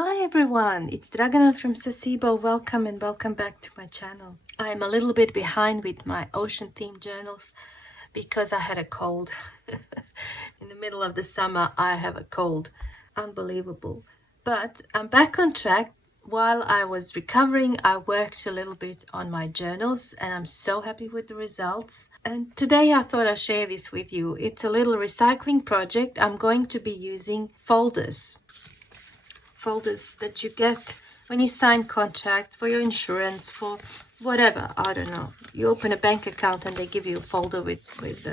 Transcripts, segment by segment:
Hi everyone, it's Dragana from Saacibo. Welcome and welcome back to my channel. I'm a little bit behind with my ocean themed journals because I had a cold. In the middle of the summer I have a cold. Unbelievable. But I'm back on track. While I was recovering, I worked a little bit on my journals and I'm so happy with the results. And today I thought I'd share this with you. It's a little recycling project. I'm going to be using folders that you get when you sign contracts for your insurance, for whatever. I don't know, you open a bank account and they give you a folder with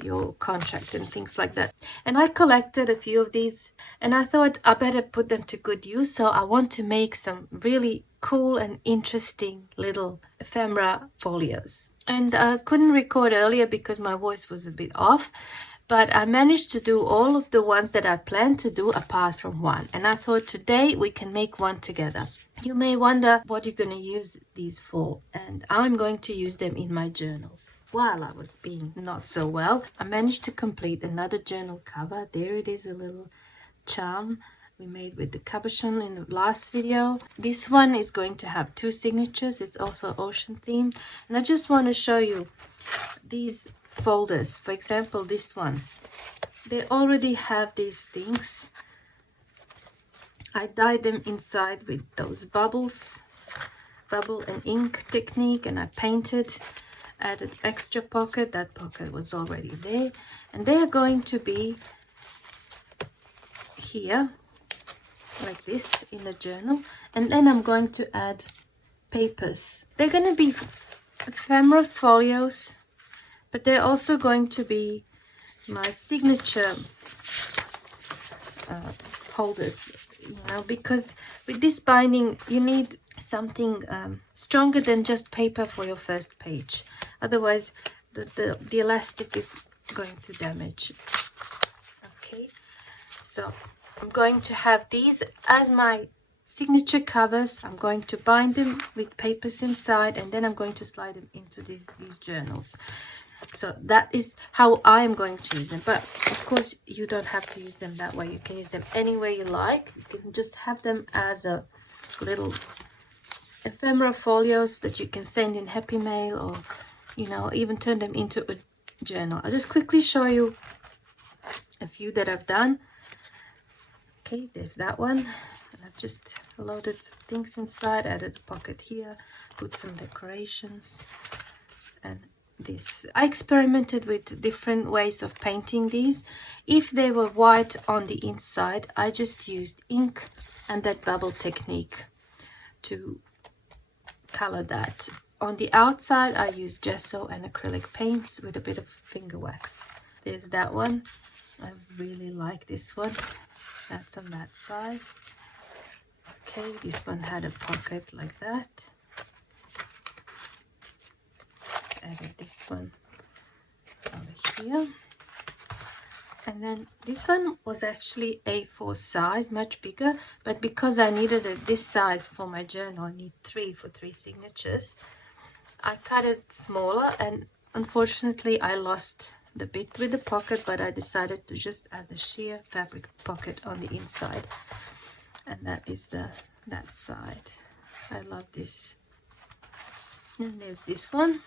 your contract and things like that. And I collected a few of these and I thought I better put them to good use. So I want to make some really cool and interesting little ephemera folios. And I couldn't record earlier because my voice was a bit off, but I managed to do all of the ones that I planned to do apart from one. And I thought today we can make one together. You may wonder what you're going to use these for, and I'm going to use them in my journals. While I was being not so well, I managed to complete another journal cover. There it is, a little charm we made with the cabochon in the last video. This one is going to have 2 signatures. It's also ocean themed, and I just want to show you these folders. For example, this one, they already have these things. I dyed them inside with those bubble and ink technique, and I painted, added extra pocket. That pocket was already there, and they are going to be here like this in the journal. And then I'm going to add papers. They're going to be ephemera folios, but they're also going to be my signature holders, you know, because with this binding you need something stronger than just paper for your first page. Otherwise the elastic is going to damage. Okay, so I'm going to have these as my signature covers. I'm going to bind them with papers inside, and then I'm going to slide them into these journals. So that is how I am going to use them. But of course you don't have to use them that way. You can use them any way you like. You can just have them as a little ephemera folios that you can send in happy mail, or you know, even turn them into a journal. I'll just quickly show you a few that I've done. Okay, there's that one. I've just loaded some things inside, added a pocket here, put some decorations, and this. I experimented with different ways of painting these. If they were white on the inside, I just used ink and that bubble technique to color that. On the outside I used gesso and acrylic paints with a bit of finger wax. There's that one. I really like this one. That's on that side. Okay, this one had a pocket like that. Added this one over here, and then this one was actually A4 size, much bigger, but because I needed this size for my journal, I need 3 for 3 signatures, I cut it smaller, and unfortunately I lost the bit with the pocket, but I decided to just add the sheer fabric pocket on the inside, and that is that side. I love this. And there's this one.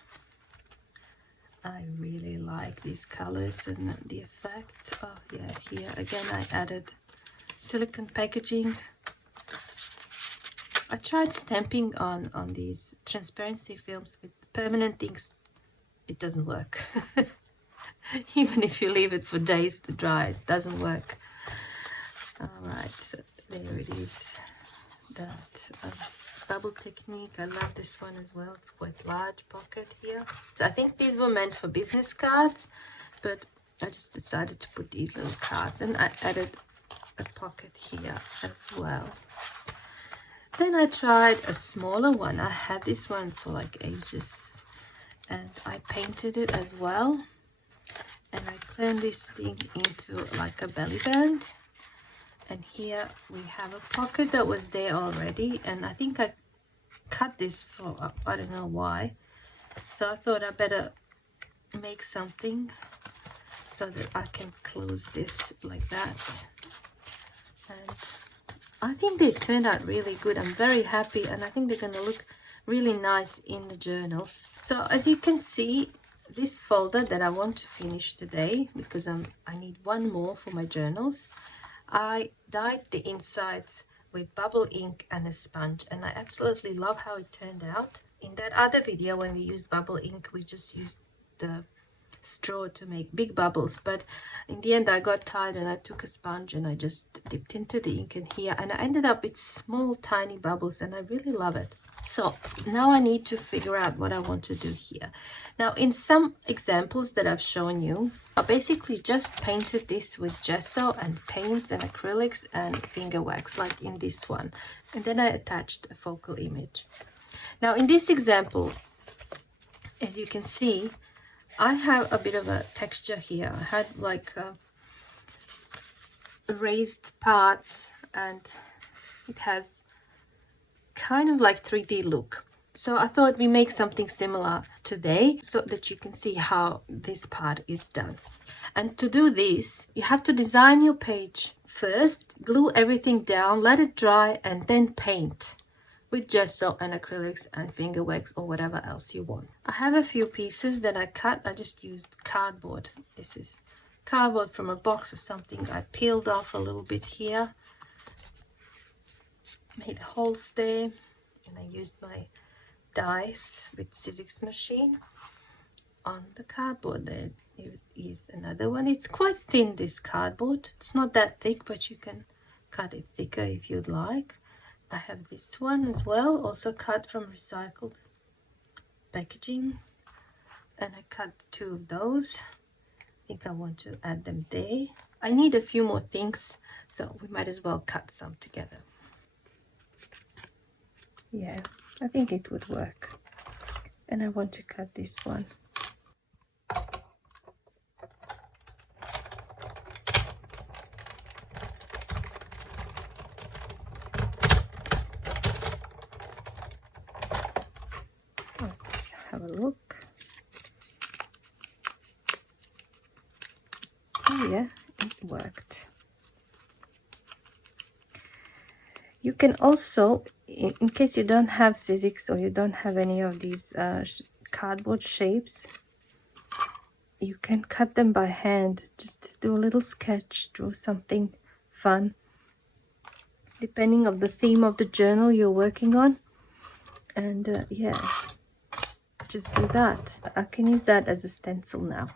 I really like these colors and the effect. Oh yeah, here again I added silicone packaging. I tried stamping on these transparency films with permanent inks. It doesn't work. Even if you leave it for days to dry, it doesn't work. Alright, so there it is. That bubble technique. I love this one as well. It's quite large pocket here. So I think these were meant for business cards, but I just decided to put these little cards, and I added a pocket here as well. Then I tried a smaller one. I had this one for like ages, and I painted it as well, and I turned this thing into like a belly band. And here we have a pocket that was there already, and I think I cut this for, I don't know why, so I thought I better make something so that I can close this like that. And I think they turned out really good. I'm very happy, and I think they're going to look really nice in the journals. So as you can see, this folder that I want to finish today, because I need one more for my journals, I dyed the insides with bubble ink and a sponge, and I absolutely love how it turned out. In that other video when we used bubble ink, we just used the straw to make big bubbles, but in the end I got tired and I took a sponge and I just dipped into the ink in here, and I ended up with small tiny bubbles, and I really love it. So now I need to figure out what I want to do here. Now in some examples that I've shown you, I basically just painted this with gesso and paints and acrylics and finger wax, like in this one, and then I attached a focal image. Now in this example, as you can see, I have a bit of a texture here. I had like raised parts, and it has kind of like 3D look. So I thought we make something similar today so that you can see how this part is done. And to do this, you have to design your page first, glue everything down, let it dry, and then paint with gesso and acrylics and finger wax or whatever else you want. I have a few pieces that I cut. I just used cardboard. This is cardboard from a box or something. I peeled off a little bit here, made holes there, and I used my dies with Sizzix machine on the cardboard. There is another one. It's quite thin, this cardboard. It's not that thick, but you can cut it thicker if you'd like. I have this one as well, also cut from recycled packaging, and I cut 2 of those. I think I want to add them there. I need a few more things, so we might as well cut some together. Yeah, I think it would work. And I want to cut this one. Let's have a look. Oh yeah, it worked. You can also, in case you don't have Sizzix or you don't have any of these cardboard shapes, you can cut them by hand. Just do a little sketch, draw something fun, depending on the theme of the journal you're working on. And yeah, just do that. I can use that as a stencil now.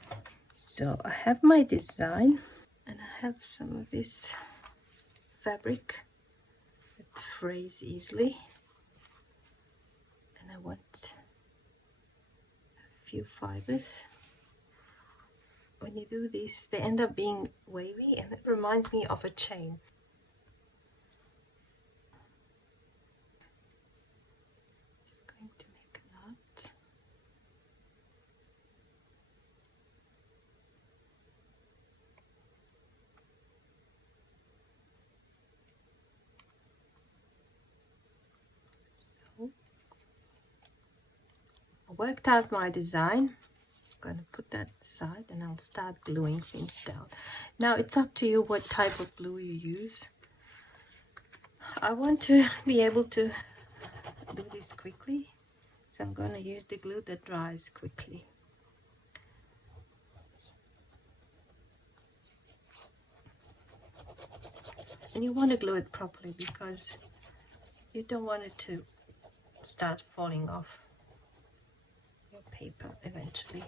So I have my design, and I have some of this fabric that frays easily, and I want a few fibers. When you do this, they end up being wavy, and it reminds me of a chain. Just going to make a knot. So I worked out my design. I'm going to put that aside, and I'll start gluing things down. Now it's up to you what type of glue you use. I want to be able to do this quickly, so I'm going to use the glue that dries quickly. And you want to glue it properly because you don't want it to start falling off your paper eventually.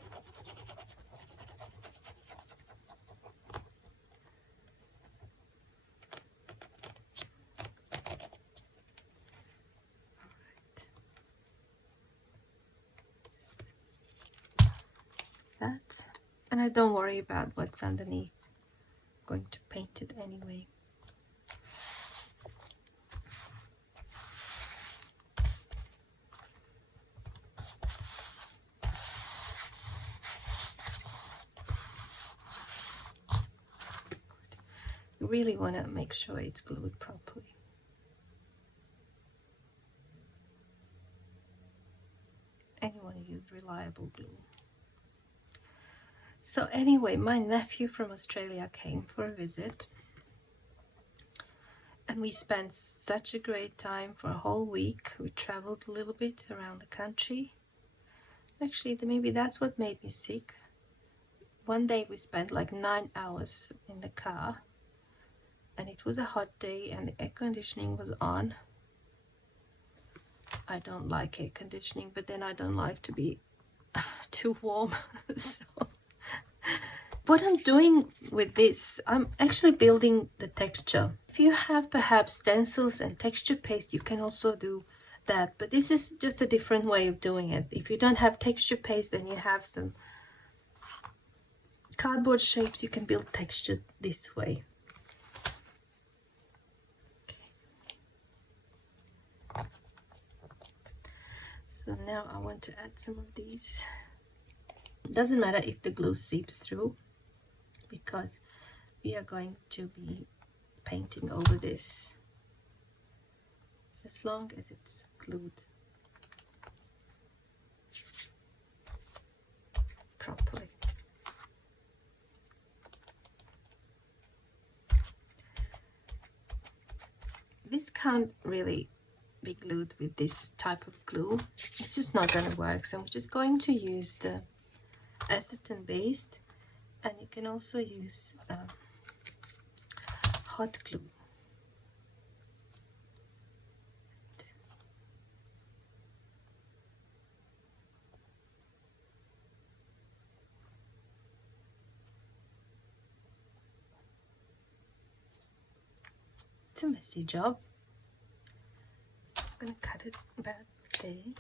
That, and I don't worry about what's underneath. I'm going to paint it anyway. You really want to make sure it's glued properly. And you want to use reliable glue. So anyway, my nephew from Australia came for a visit, And we spent such a great time for a whole week. We traveled a little bit around the country. Actually, maybe that's what made me sick. One day we spent like 9 hours in the car, and it was a hot day and the air conditioning was on. I don't like air conditioning, but then I don't like to be too warm. So what I'm doing with this, I'm actually building the texture. If you have perhaps stencils and texture paste, you can also do that, but this is just a different way of doing it. If you don't have texture paste, then you have some cardboard shapes, you can build texture this way. Okay. So now I want to add some of these. It doesn't matter if the glue seeps through, because we are going to be painting over this as long as it's glued properly. This can't really be glued with this type of glue. It's just not going to work. So I'm just going to use the acetone based, and you can also use hot glue. It's a messy job. I'm going to cut it about there.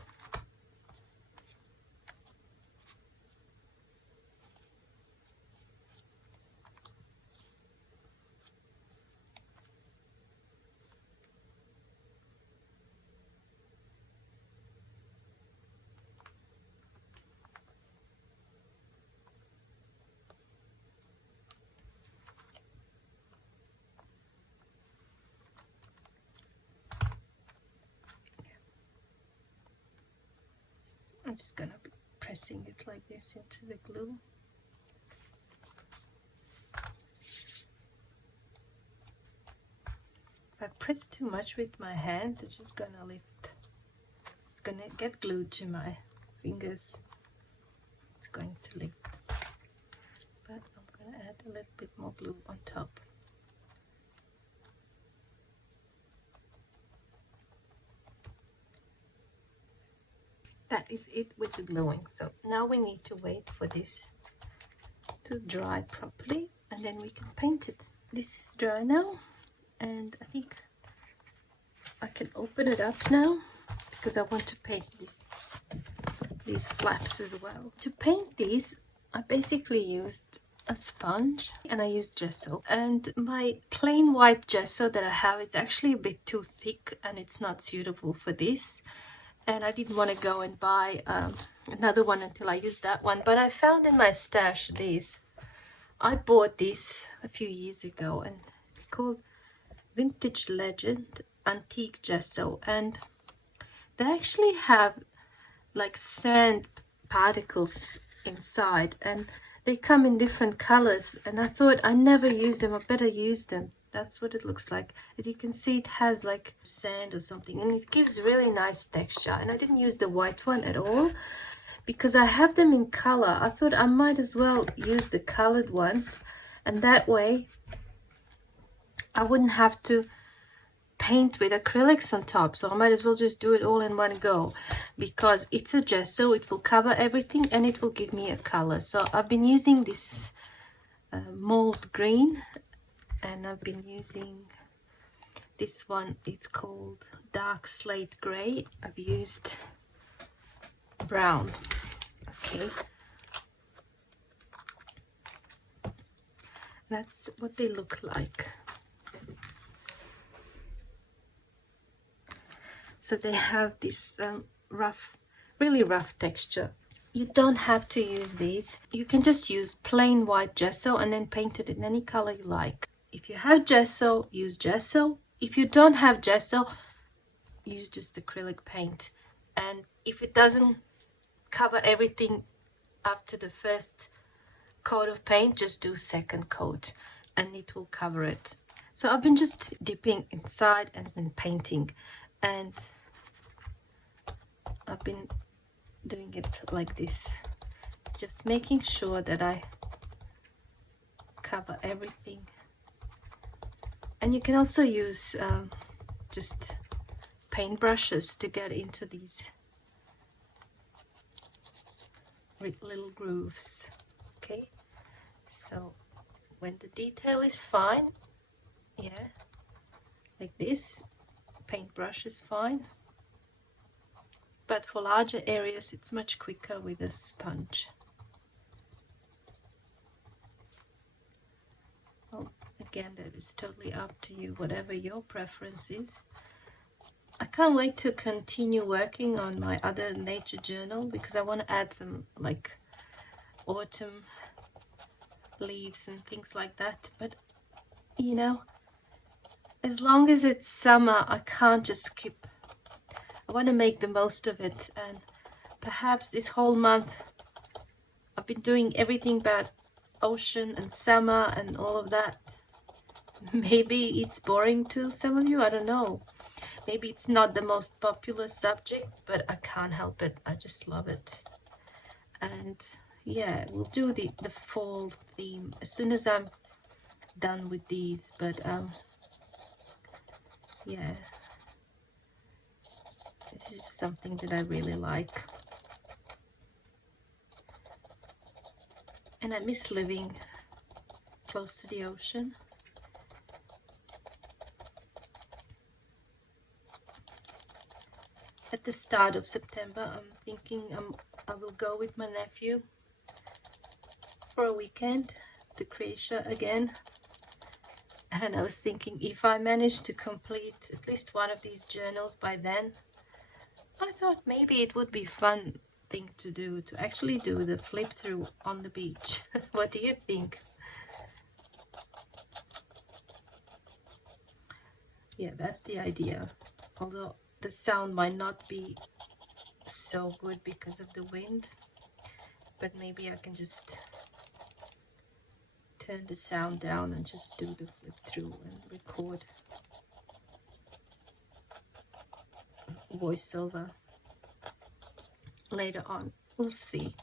I'm just going to be pressing it like this into the glue. If I press too much with my hands, it's just going to lift. It's going to get glued to my fingers. It's going to lift. But I'm going to add a little bit more glue on top. That is it with the gluing. So now we need to wait for this to dry properly, and then we can paint it. This is dry now, and I think I can open it up now because I want to paint these flaps as well. To paint these, I basically used a sponge and I used gesso, and my plain white gesso that I have is actually a bit too thick and it's not suitable for this. And I didn't want to go and buy another one until I used that one. But I found in my stash these. I bought these a few years ago, and they're called Vintage Legend Antique Gesso. And they actually have like sand particles inside, and they come in different colors. And I thought I never used them, I better use them. That's what it looks like. As you can see, it has like sand or something, and it gives really nice texture. And I didn't use the white one at all because I have them in color. I thought I might as well use the colored ones, and that way I wouldn't have to paint with acrylics on top. So I might as well just do it all in one go, because it's a gesso, it will cover everything and it will give me a color. So I've been using this mold green, and I've been using this one. It's called dark slate gray. I've used brown. Okay, that's what they look like. So they have this really rough texture. You don't have to use these. You can just use plain white gesso and then paint it in any color you like. If you have gesso, use gesso. If you don't have gesso, use just acrylic paint. And if it doesn't cover everything after the first coat of paint, just do second coat and it will cover it. So I've been just dipping inside and then painting, and I've been doing it like this, just making sure that I cover everything. And you can also use just paint brushes to get into these little grooves. Okay, so when the detail is fine, yeah, like this, paintbrush is fine, but for larger areas it's much quicker with a sponge. Well, again, that is totally up to you, whatever your preference is. I can't wait to continue working on my other nature journal, because I want to add some like autumn leaves and things like that. But you know, as long as it's summer, I can't just keep, I want to make the most of it. And perhaps this whole month I've been doing everything about ocean and summer and all of that. Maybe it's boring to some of you, I don't know. Maybe it's not the most popular subject, but I can't help it. I just love it. And yeah, we'll do the fall theme as soon as I'm done with these. But yeah, this is something that I really like. And I miss living close to the ocean. At the start of September, I'm thinking I will go with my nephew for a weekend to Croatia again. And I was thinking, if I manage to complete at least one of these journals by then, I thought maybe it would be fun thing to do, to actually do the flip through on the beach. What do you think? Yeah, that's the idea. Although the sound might not be so good because of the wind, but maybe I can just turn the sound down and just do the flip through and record voiceover later on. We'll see.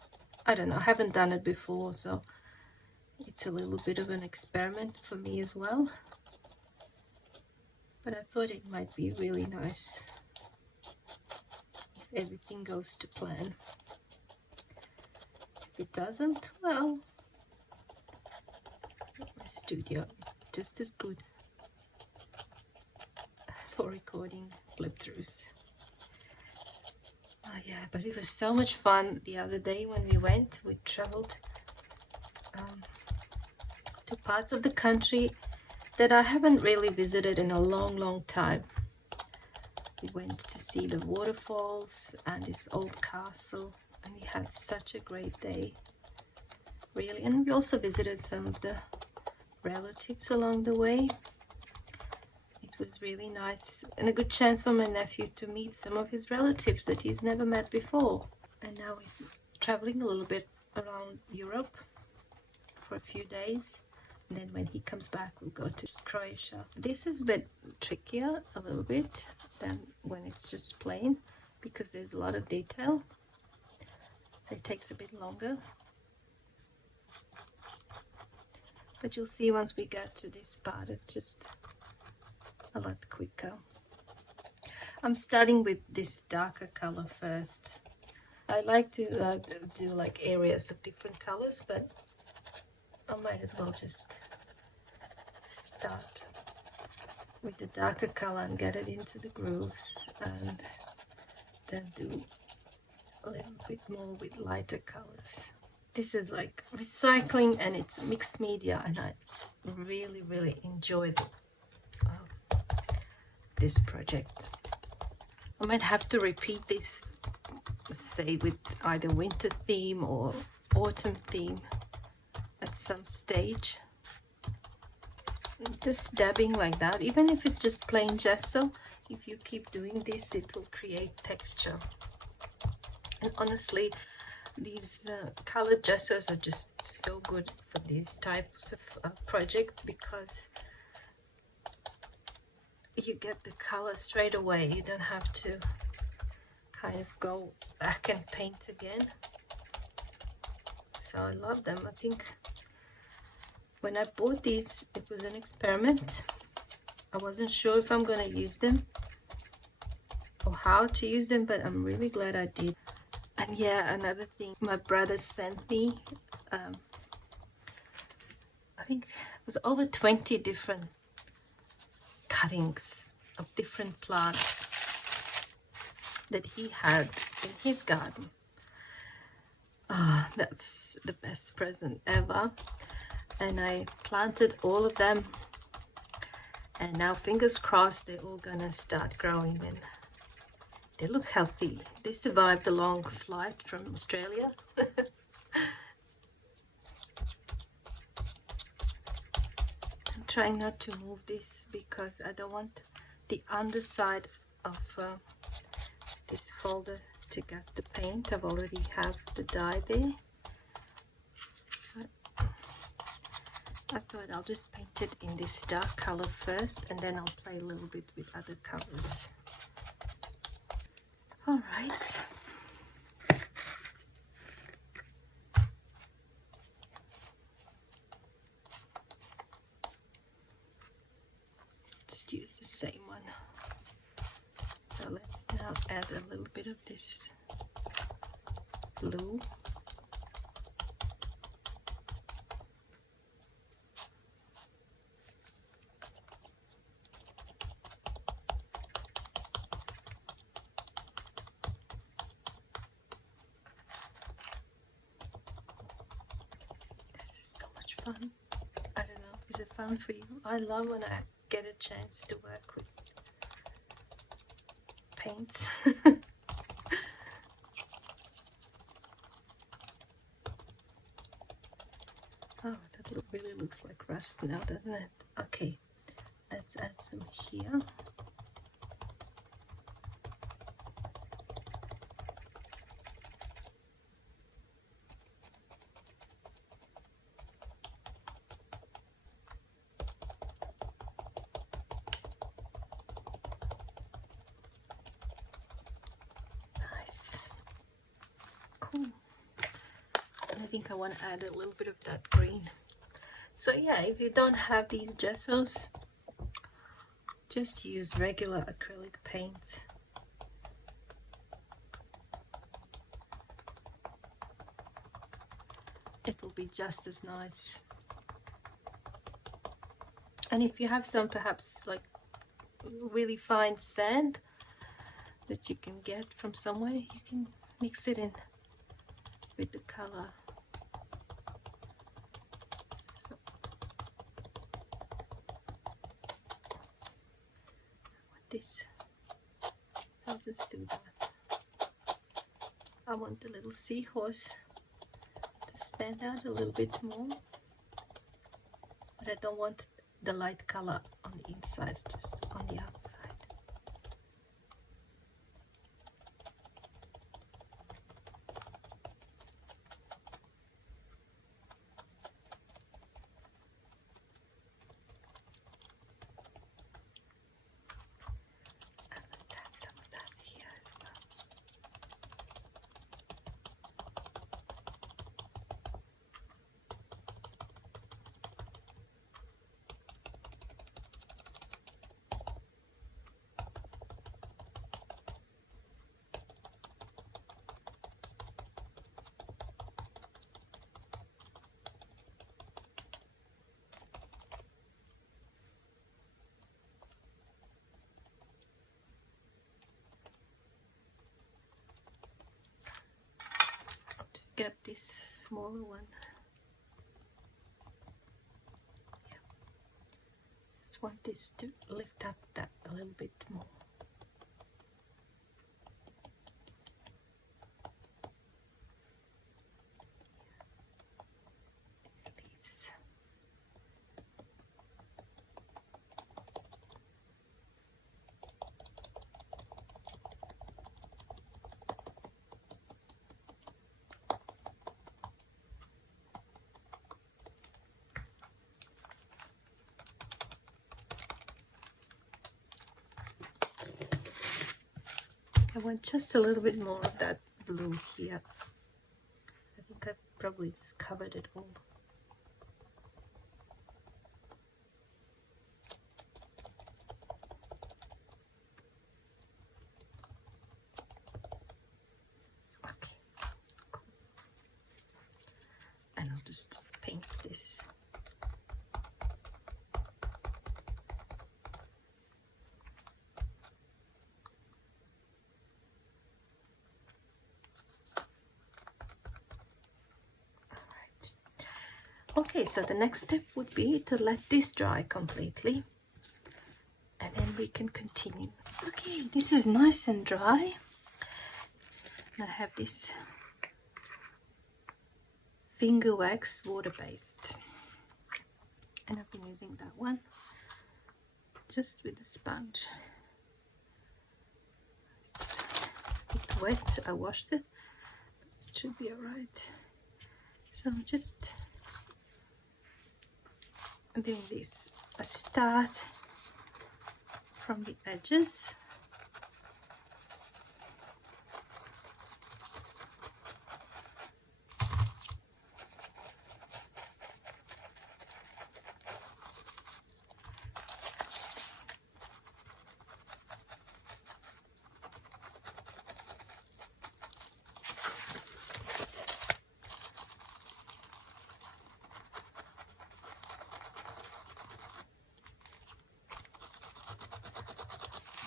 I don't know, I haven't done it before, so it's a little bit of an experiment for me as well. But I thought it might be really nice if everything goes to plan. If it doesn't, well, my studio is just as good for recording flip-throughs. Oh yeah, but it was so much fun the other day when we went. We traveled to parts of the country that I haven't really visited in a long time. We went to see the waterfalls and this old castle, and we had such a great day, really. And we also visited some of the relatives along the way. It was really nice and a good chance for my nephew to meet some of his relatives that he's never met before. And now he's traveling a little bit around Europe for a few days. And then when he comes back, we'll go to Croatia. This is a bit trickier, a little bit, than when it's just plain, because there's a lot of detail. So it takes a bit longer. But you'll see once we get to this part, it's just a lot quicker. I'm starting with this darker color first. I like to do like areas of different colors, but I might as well just start with the darker color and get it into the grooves, and then do a little bit more with lighter colors. This is like recycling and it's mixed media, and I really enjoyed this project. I might have to repeat this, say with either winter theme or autumn theme at some stage. Just dabbing like that, even if it's just plain gesso, if you keep doing this, it will create texture. And honestly, these colored gessos are just so good for these types of projects, because you get the color straight away. You don't have to kind of go back and paint again. So I love them. I think when I bought these, it was an experiment. I wasn't sure if I'm going to use them or how to use them, but I'm really glad I did. And yeah, another thing my brother sent me, I think it was over 20 different cuttings of different plants that he had in his garden. Oh, that's the best present ever. And I planted all of them, and now fingers crossed they're all gonna start growing, and they look healthy. They survived a long flight from Australia. I'm trying not to move this because I don't want the underside of this folder to get the paint. I've already have the dye there. I thought I'll just paint it in this dark color first, and then I'll play a little bit with other colors. All right. Just use the same one. So let's now add a little bit of this blue. Fun. I don't know, is it fun for you? I love when I get a chance to work with paints. Oh, that really looks like rust now, doesn't it? Okay, let's add some here. I think I want to add a little bit of that green. So yeah, if you don't have these gessos, just use regular acrylic paints. It will be just as nice. And if you have some perhaps like really fine sand that you can get from somewhere, you can mix it in with the color. This, so I'll just do that. I want the little seahorse to stand out a little bit more, but I don't want the light color on the inside, just on the outside. Get this smaller one. Yeah. Just want this to lift up that a little bit more. These leaves. I want just a little bit more of that blue here. I think I probably just covered it all. Okay, cool. And I'll just paint this. Okay, so the next step would be to let this dry completely, and then we can continue. Okay, this is nice and dry. And I have this finger wax water-based, and I've been using that one just with the sponge. It's a bit wet, I washed it, but it should be alright. So just doing this, I start from the edges,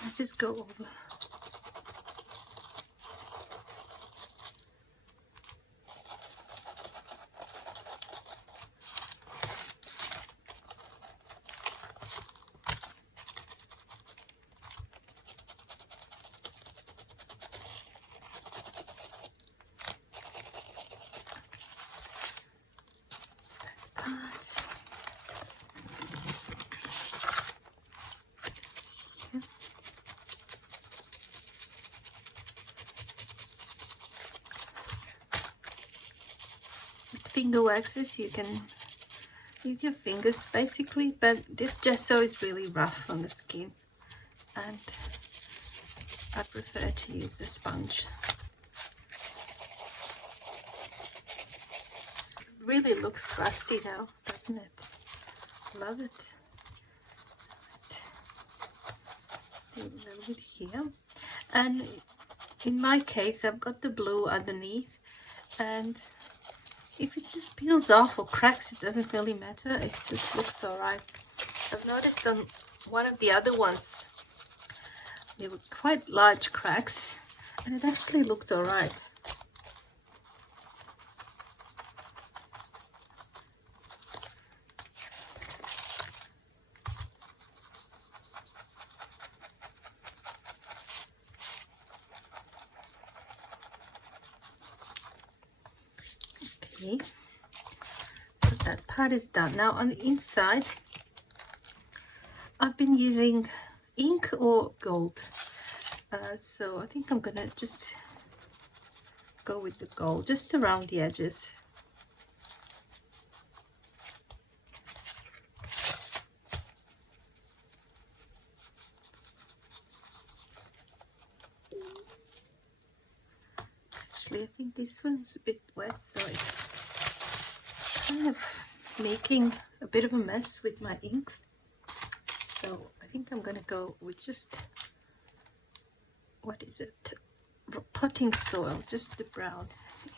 I just go over. Finger waxes, you can use your fingers basically, but this gesso is really rough on the skin and I prefer to use the sponge. It really looks rusty now, doesn't it? Love it. Do a little bit here, and in my case I've got the blue underneath, and if it just peels off or cracks, it doesn't really matter. It just looks alright. I've noticed on one of the other ones, there were quite large cracks, and it actually looked alright. Okay, so that part is done. Now on the inside, I've been using ink or gold, so I think I'm gonna just go with the gold just around the edges. Actually, I think this one's a bit wet, so it's kind of making a bit of a mess with my inks. So I think I'm gonna go with just, what is it, potting soil, just the brown ink.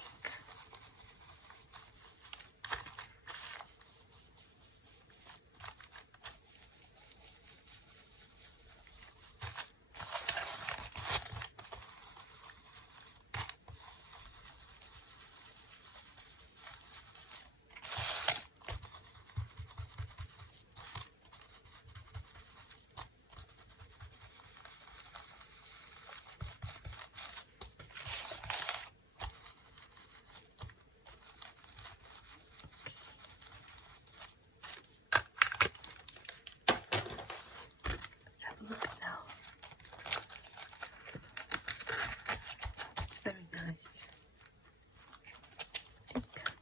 Nice.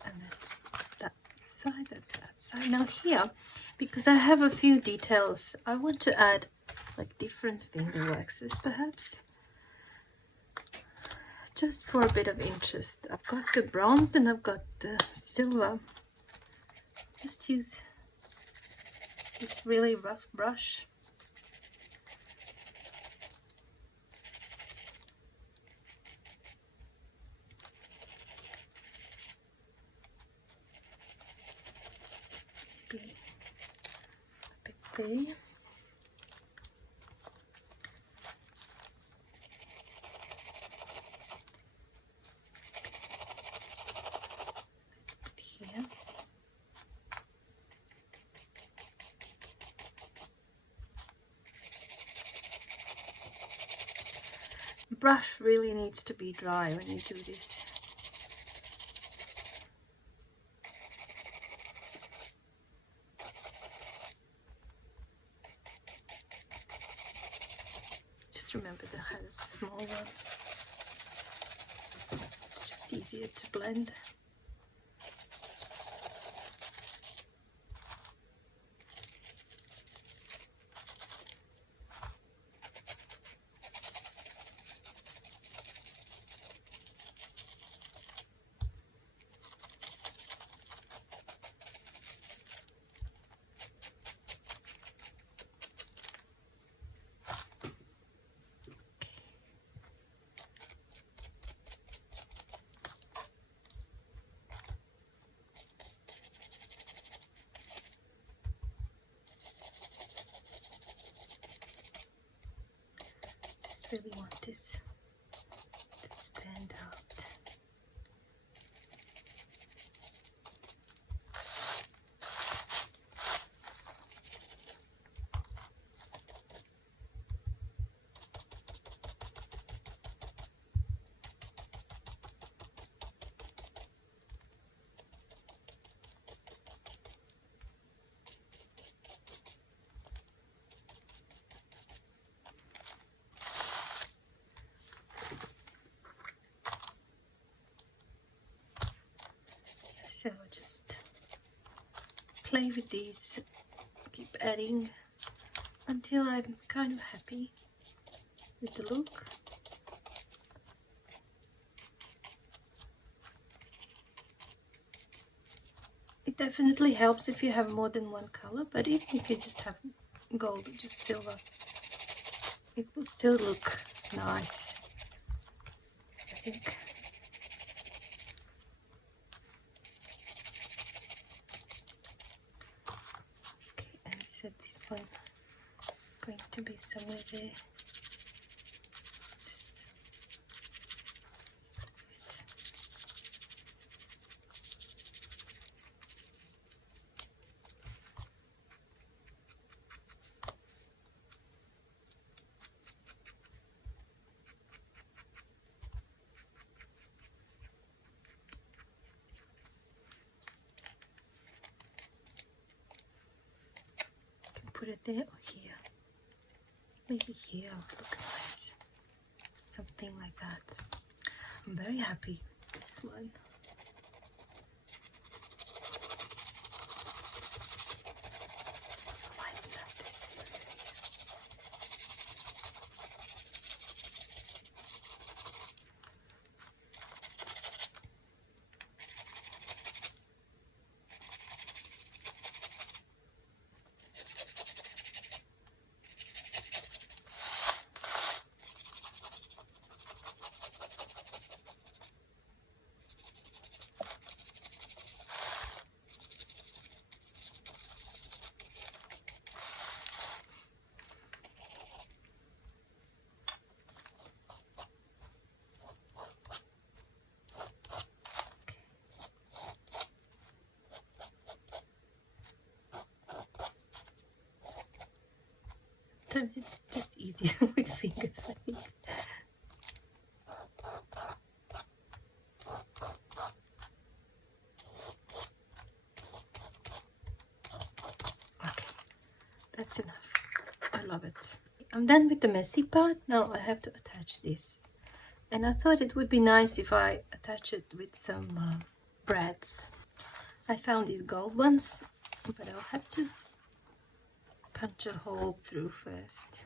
And that's that side, that's that side. Now here, because I have a few details, I want to add like different finger waxes perhaps. just for a bit of interest. I've got the bronze and I've got the silver. Just use this really rough brush. Maybe a bit there. Here. Brush really needs to be dry when you do this. Just remember to have a small one. It's just easier to blend. Really want this to stand out. So just play with these, keep adding until I'm kind of happy with the look. It definitely helps if you have more than one color, but even if you just have gold or just silver, it will still look nice, I think. So this one is going to be somewhere there. This. Put it there or here. Maybe here would look nice. Something like that. I'm very happy with this one. I love this area. Sometimes it's just easier with fingers, I think. Okay, that's enough. I love it. I'm done with the messy part. Now I have to attach this. And I thought it would be nice if I attach it with some brads. I found these gold ones, but I'll have to punch a hole through first.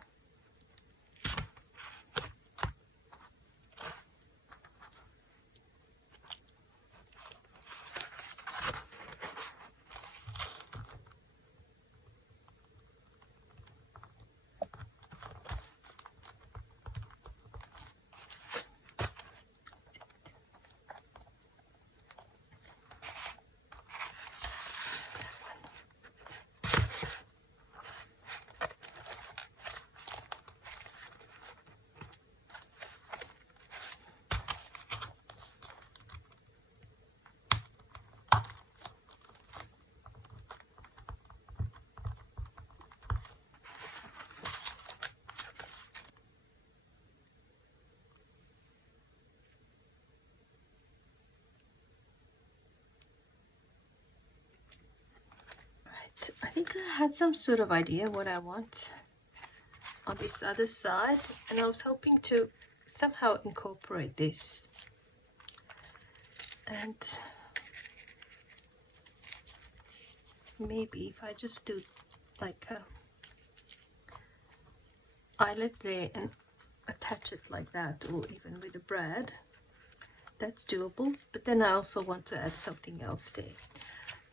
I think I had some sort of idea what I want on this other side, and I was hoping to somehow incorporate this. And maybe if I just do like a eyelet there and attach it like that, or even with the brad, that's doable. But then I also want to add something else there.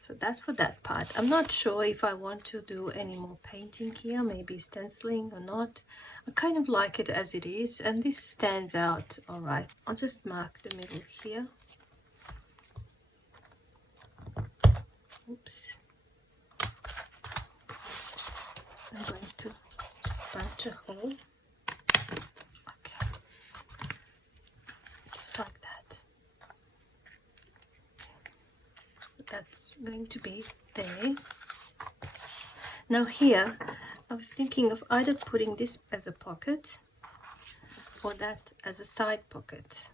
So that's for that part. I'm not sure if I want to do any more painting here, maybe stenciling or not. I kind of like it as it is, and this stands out all right. I'll just mark the middle here. Oops. I'm going to punch a hole. Okay. Just like that. That's going to be there. Now here, I was thinking of either putting this as a pocket or that as a side pocket.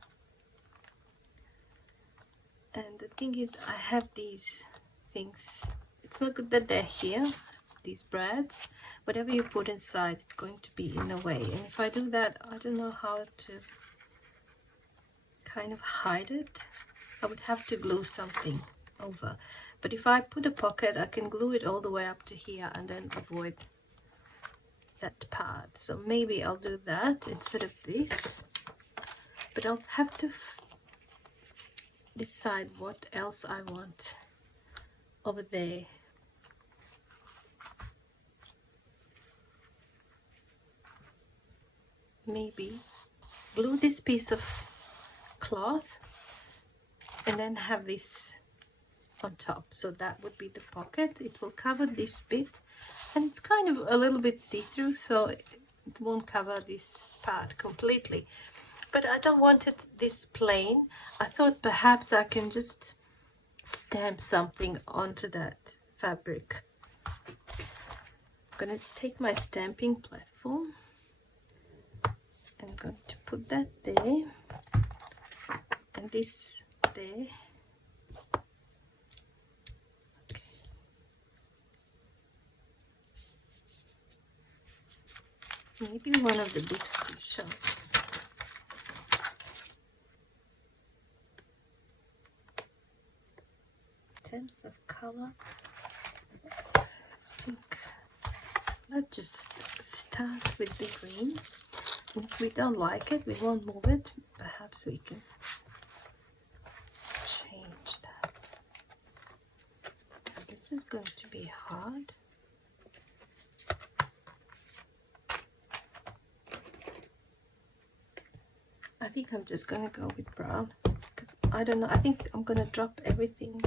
And the thing is, I have these things. It's not good that they're here, these brads. Whatever you put inside, it's going to be in the way. And if I do that, I don't know how to kind of hide it. I would have to glue something over. But if I put a pocket, I can glue it all the way up to here and then avoid that part. So maybe I'll do that instead of this. But I'll have to decide what else I want over there. Maybe glue this piece of cloth and then have this on top, so that would be the pocket. It will cover this bit, and it's kind of a little bit see-through, so it won't cover this part completely. But I don't want it this plain. I thought perhaps I can just stamp something onto that fabric. I'm going to take my stamping platform. I'm going to put that there and this there. Okay. Maybe one of the big seashells. In terms of color, I think let's just start with the green. And if we don't like it, we won't move it. Perhaps we can change that. This is going to be hard. I think I'm just going to go with brown, because I don't know, I think I'm going to drop everything.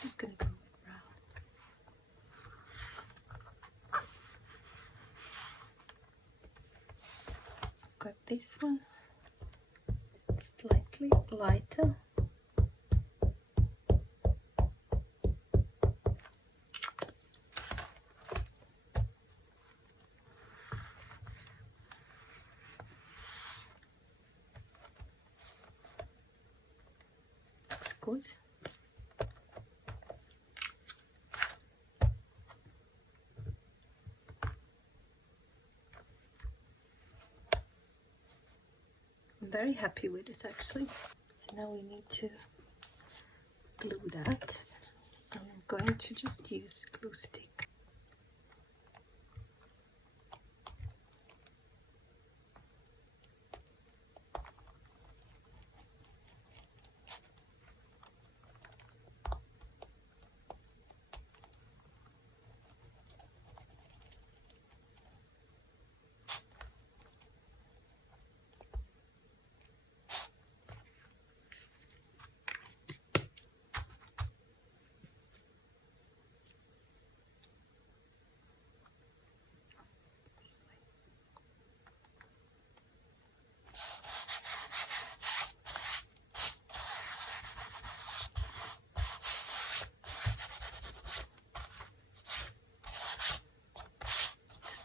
Just going to go with brown. Got this one, slightly lighter. Looks good. I'm very happy with it actually. So now we need to glue that. I'm going to just use the glue stick.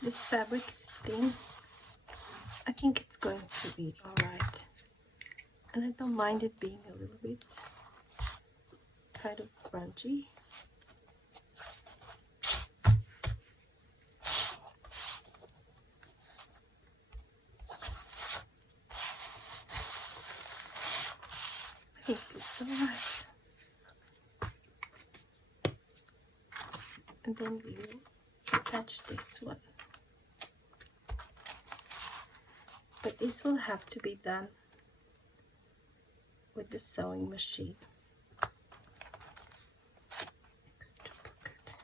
This fabric is thin. I think it's going to be alright. And I don't mind it being a little bit kind of grungy. I think it looks alright. And then we will attach this one. But this will have to be done with the sewing machine. Extra pocket.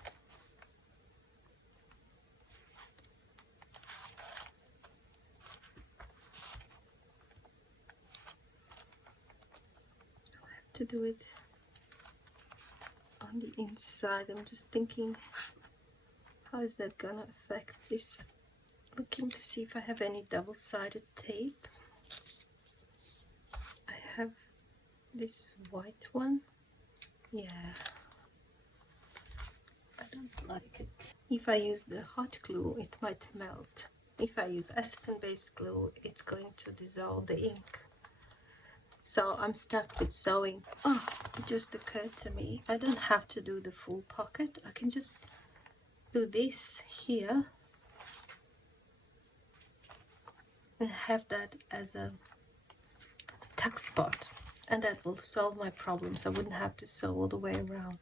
I'll have to do it on the inside. I'm just thinking, how is that gonna affect this? Looking to see if I have any double-sided tape. I have this white one. Yeah, I don't like it. If I use the hot glue, it might melt. If I use acetone-based glue, it's going to dissolve the ink. So I'm stuck with sewing. Oh, it just occurred to me, I don't have to do the full pocket. I can just do this here and have that as a tuck spot, and that will solve my problems. I wouldn't have to sew all the way around.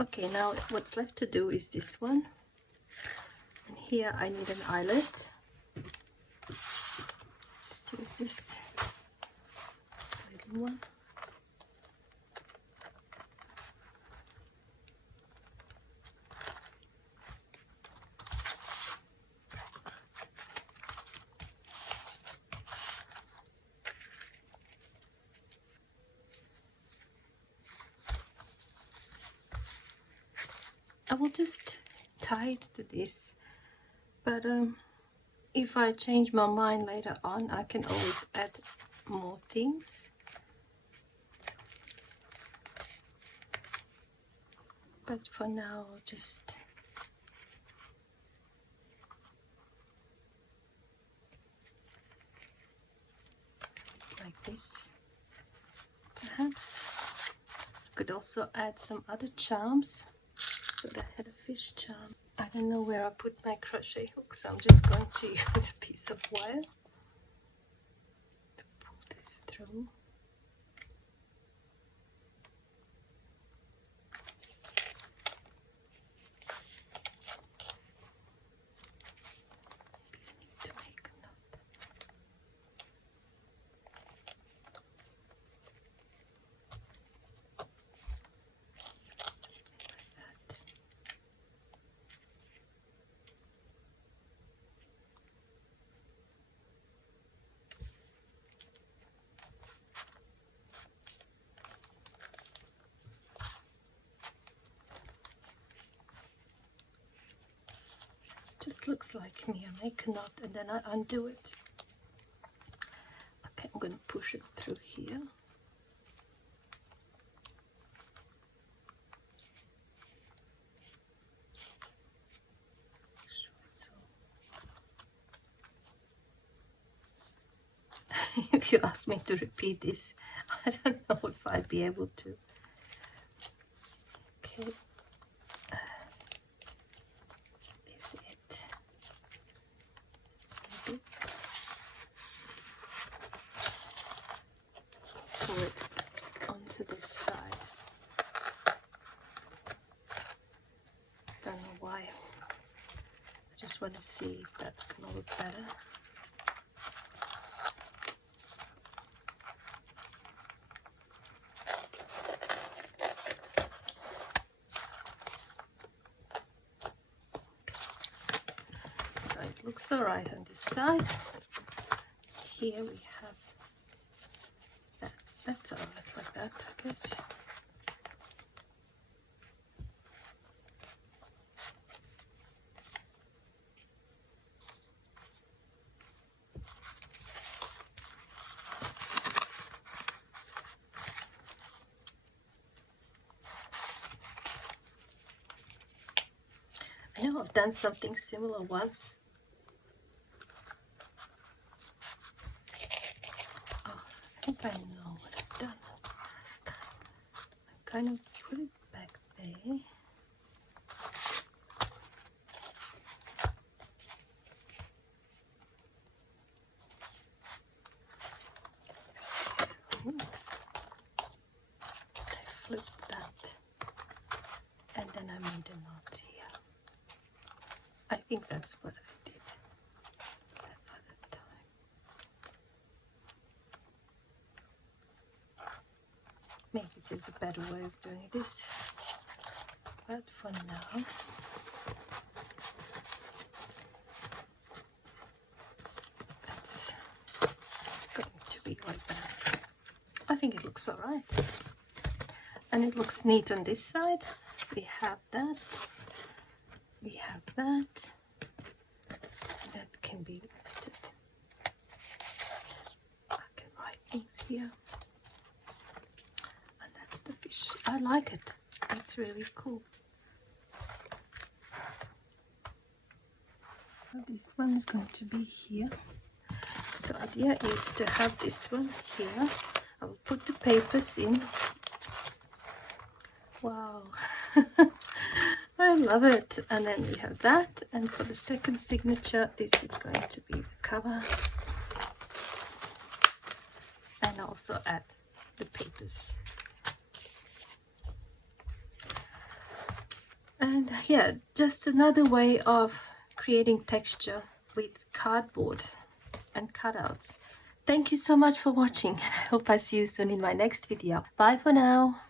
Okay, now what's left to do is this one, and here I need an eyelet. Just use this little one. I will just tie it to this, but if I change my mind later on, I can always add more things. But for now, I'll just like this. Perhaps could also add some other charms. But I had a fish charm. I don't know where I put my crochet hook, so I'm just going to use a piece of wire to pull this through. Maybe I need to make a knot. Something like that. Just looks like me. I make a knot and then I undo it. Okay, I'm going to push it through here. If you ask me to repeat this, I don't know if I'd be able to. Okay. Is it? Maybe. Pull it onto this side. Don't know why. I just want to see if that's going to look better. Looks all right on this side. Here we have that. That's all right like that, I guess. I've done something similar once. Oh, I think I know what I've done. I kind of put it back there. I flipped that, and then I made a knot here. I think that's what I did another time. Maybe there's a better way of doing this, but for now, that's going to be like that. I think it looks alright. And it looks neat on this side. We have that. We have that. That can be edited. I can write things here. And that's the fish. I like it. It's really cool. So this one is going to be here. So the idea is to have this one here. I will put the papers in. Wow. I love it. And then we have that, and for the second signature, this is going to be the cover, and also add the papers. And yeah, just another way of creating texture with cardboard and cutouts. Thank you so much for watching, and I hope I see you soon in my next video. Bye for now.